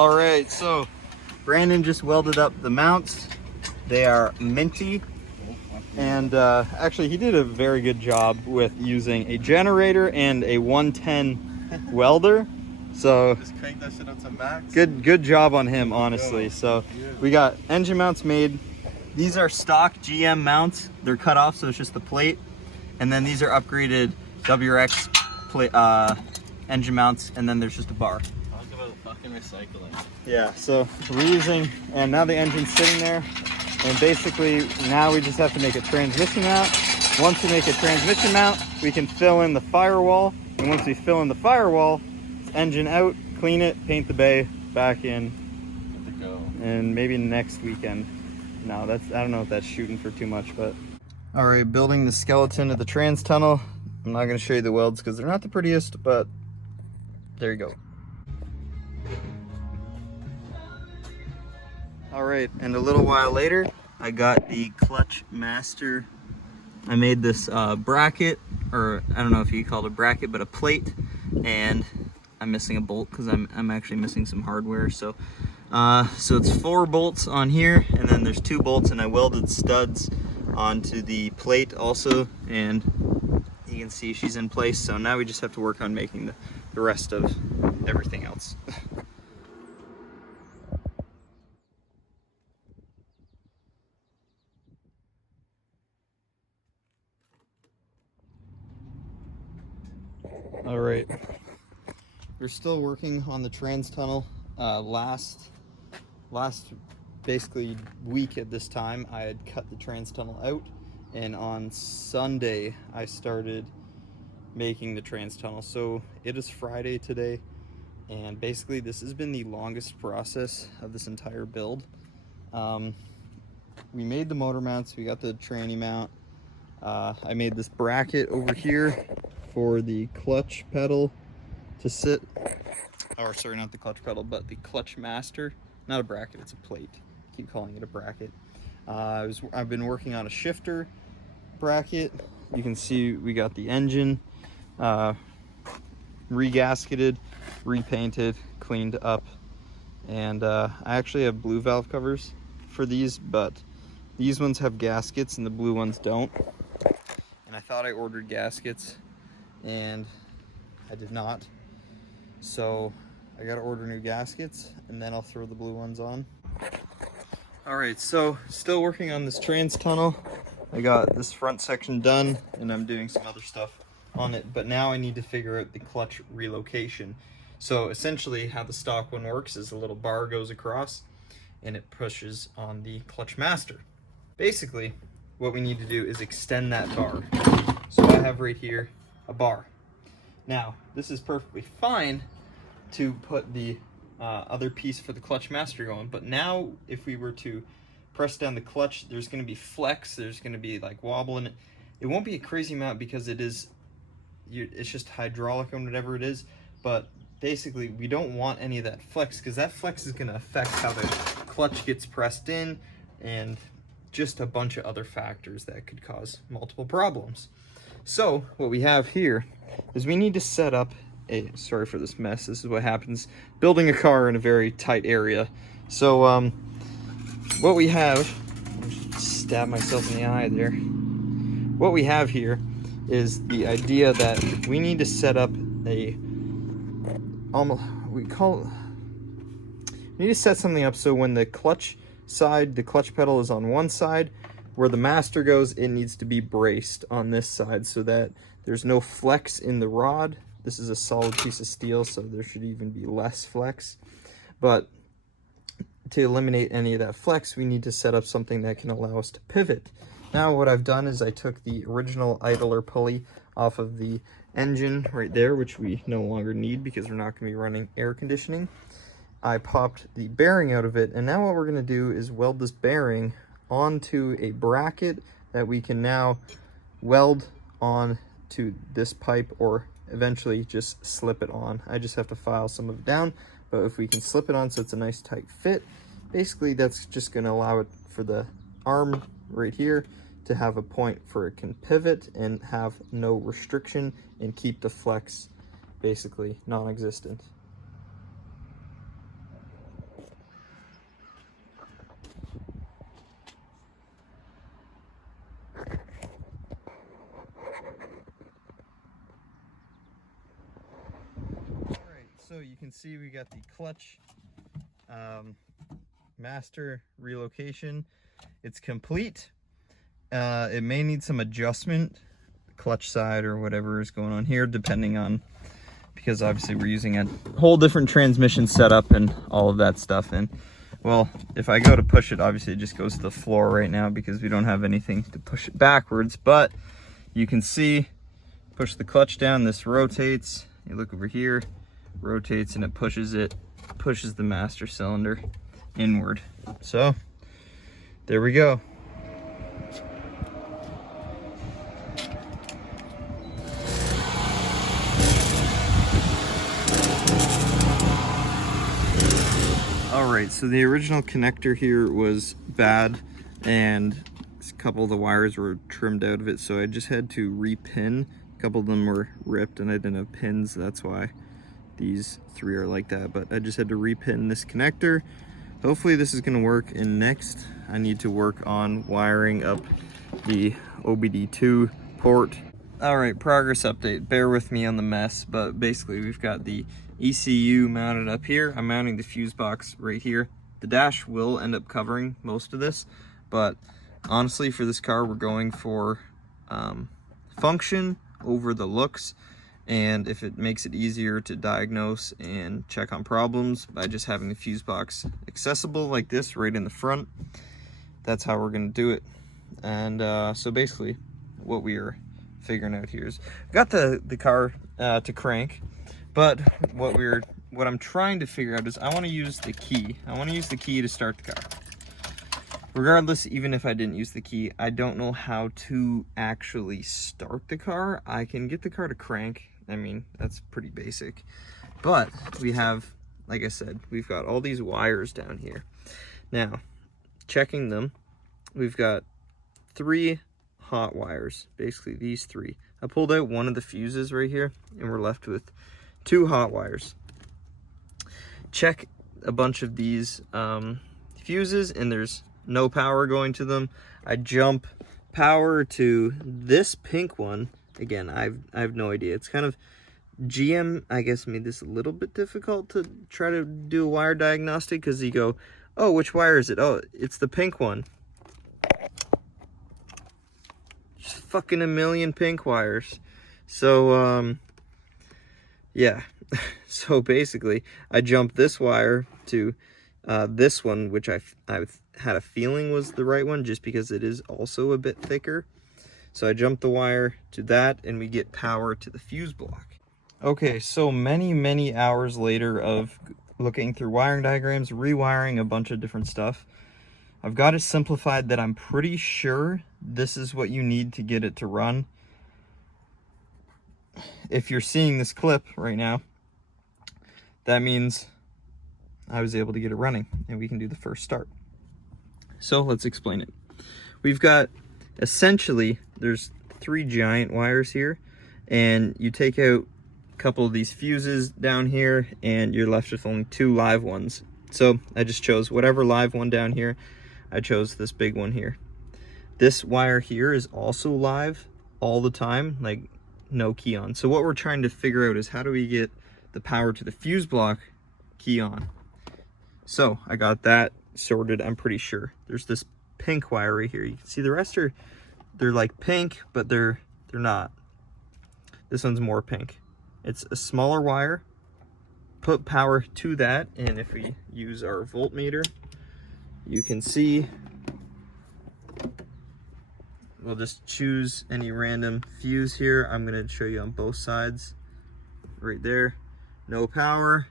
All right, so Brandon just welded up the mounts. They are minty, and actually he did a very good job with using a generator and a 110 welder. So just crank that shit up to max. Good job on him, honestly. So we got engine mounts made. These are stock GM mounts. They're cut off, so it's just the plate. And then these are upgraded WRX engine mounts, and then there's just a bar. Talk about fucking recycling. Yeah, so we're using, and now the engine's sitting there, and basically now we just have to make a transmission mount. Once we make a transmission mount, we can fill in the firewall, and once we fill in the firewall, it's engine out, clean it, paint the bay, back in, Good to go. and maybe next weekend. No, I don't know if that's shooting for too much, but. All right, building the skeleton of the trans tunnel. I'm not gonna show you the welds because they're not the prettiest, but there you go. All right, and a little while later, I got the Clutch Master. I made this bracket, or I don't know if you call it a bracket, but a plate, and I'm missing a bolt because I'm actually missing some hardware. So it's 4 bolts on here, and then there's 2 bolts, and I welded studs onto the plate also, and you can see she's in place. So now we just have to work on making the rest of everything else. All right, we're still working on the trans tunnel. Last basically week at this time, I had cut the trans tunnel out, and on Sunday I started making the trans tunnel. So it is Friday today, and basically this has been the longest process of this entire build. We made the motor mounts, we got the tranny mount. I made this bracket over here for the clutch pedal to sit, or sorry, not the clutch pedal, but the clutch master. Not a bracket, it's a plate. I keep calling it a bracket. I've been working on a shifter bracket. You can see we got the engine regasketed, repainted, cleaned up, and I actually have blue valve covers for these, but these ones have gaskets and the blue ones don't. And I thought I ordered gaskets, and I did not. So I gotta order new gaskets, and then I'll throw the blue ones on. All right, so still working on this trans tunnel. I got this front section done, and I'm doing some other stuff on it, but now I need to figure out the clutch relocation. So essentially how the stock one works is a little bar goes across, and it pushes on the clutch master. Basically, what we need to do is extend that bar. So I have right here a bar. Now, this is perfectly fine to put the other piece for the clutch master on, but now if we were to press down the clutch, there's going to be flex, there's going to be like wobble in it. It won't be a crazy amount because it's just hydraulic and whatever it is, but basically we don't want any of that flex, because that flex is going to affect how the clutch gets pressed in, and just a bunch of other factors that could cause multiple problems. So what we have here is we need to set up sorry for this mess, this is what happens building a car in a very tight area. So what we have, stab myself in the eye there. What we have here is the idea that we need to set up we need to set something up so when the clutch pedal is on one side, where the master goes, it needs to be braced on this side so that there's no flex in the rod. This is a solid piece of steel, so there should even be less flex. But to eliminate any of that flex, we need to set up something that can allow us to pivot. Now what I've done is I took the original idler pulley off of the engine right there, which we no longer need because we're not going to be running air conditioning. I popped the bearing out of it, and now what we're going to do is weld this bearing onto a bracket that we can now weld on to this pipe, or eventually just slip it on. I just have to file some of it down, but if we can slip it on so it's a nice tight fit, basically that's just going to allow it for the arm right here to have a point for it can pivot and have no restriction and keep the flex basically non-existent. So you can see we got the clutch master relocation. It's complete. It may need some adjustment, clutch side or whatever is going on here, depending on, because obviously we're using a whole different transmission setup and all of that stuff. And well, if I go to push it, obviously it just goes to the floor right now because we don't have anything to push it backwards. But you can see, push the clutch down, this rotates. You look over here, rotates, and it pushes the master cylinder inward. So there we go. Alright, so the original connector here was bad and a couple of the wires were trimmed out of it, so I just had to repin. A couple of them were ripped and I didn't have pins, that's why these three are like that, but I just had to repin this connector. Hopefully this is going to work, and next I need to work on wiring up the OBD2 port. Alright, progress update. Bear with me on the mess, but basically we've got the ECU mounted up here. I'm mounting the fuse box right here. The dash will end up covering most of this, but honestly for this car we're going for function over the looks, and if it makes it easier to diagnose and check on problems by just having the fuse box accessible like this right in the front, that's how we're going to do it. And so basically what we are figuring out here is got the car to crank, but what I'm trying to figure out is I want to use the key. I want to use the key to start the car. Regardless, even if I didn't use the key, I don't know how to actually start the car. I can get the car to crank. I mean, that's pretty basic. But we have, like I said, we've got all these wires down here. Now, checking them, we've got 3 hot wires, basically these 3. I pulled out one of the fuses right here, and we're left with 2 hot wires. Check a bunch of these fuses, and there's no power going to them. I jump power to this pink one. Again, I have no idea. It's kind of, GM, I guess, made this a little bit difficult to try to do a wire diagnostic, because you go, oh, which wire is it? Oh, it's the pink one. Just fucking a million pink wires. So, yeah. So basically, I jumped this wire to this one, which I've had a feeling was the right one, just because it is also a bit thicker. So I jumped the wire to that, and we get power to the fuse block. Okay, so many hours later of looking through wiring diagrams, rewiring a bunch of different stuff, I've got it simplified that I'm pretty sure this is what you need to get it to run. If you're seeing this clip right now, that means I was able to get it running, and we can do the first start. So let's explain it. We've got, essentially, there's 3 giant wires here, and you take out a couple of these fuses down here, and you're left with only 2 live ones. So I just chose whatever live one down here. I chose this big one here. This wire here is also live all the time, like no key on. So what we're trying to figure out is how do we get the power to the fuse block key on. So I got that sorted, I'm pretty sure. There's this pink wire right here. You can see the rest they're like pink, but they're not. This one's more pink. It's a smaller wire. Put power to that, and if we use our voltmeter, you can see we'll just choose any random fuse here. I'm going to show you on both sides. Right there, no power.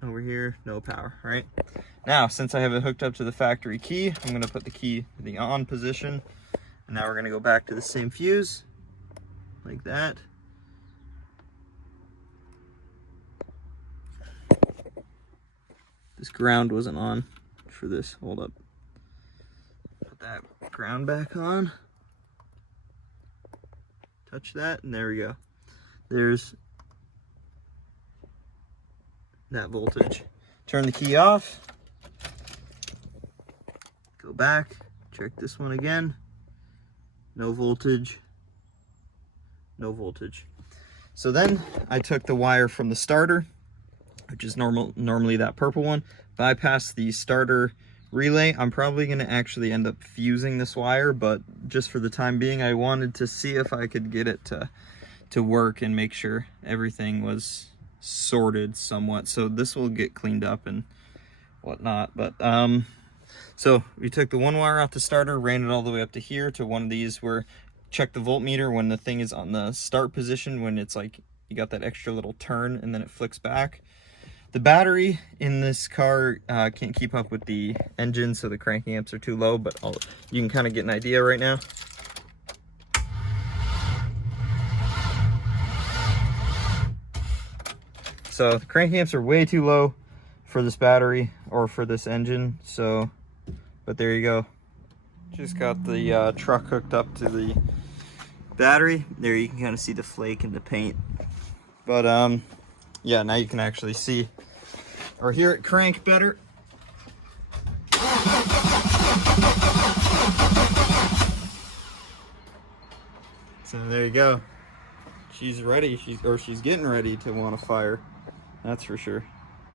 Over here, no power, right? Now, since I have it hooked up to the factory key, I'm going to put the key in the on position. And now we're going to go back to the same fuse, like that. This ground wasn't on for this. Hold up. Put that ground back on. Touch that, and there we go. There's that voltage. Turn the key off. Go back. Check this one again. No voltage. No voltage. So then I took the wire from the starter, which is normally that purple one, bypassed the starter relay. I'm probably going to actually end up fusing this wire, but just for the time being, I wanted to see if I could get it to work and make sure everything was sorted somewhat. So this will get cleaned up and whatnot. But so we took the one wire off the starter, ran it all the way up to here to one of these where check the voltmeter when the thing is on the start position, when it's like you got that extra little turn and then it flicks back. The battery in this car can't keep up with the engine, so the cranking amps are too low, but you can kind of get an idea right now. So the cranking amps are way too low for this battery or for this engine, so, but there you go. Just got the truck hooked up to the battery. There you can kind of see the flake in the paint. But yeah, now you can actually see or hear it crank better. So there you go. She's ready. She's getting ready to want to fire. That's for sure.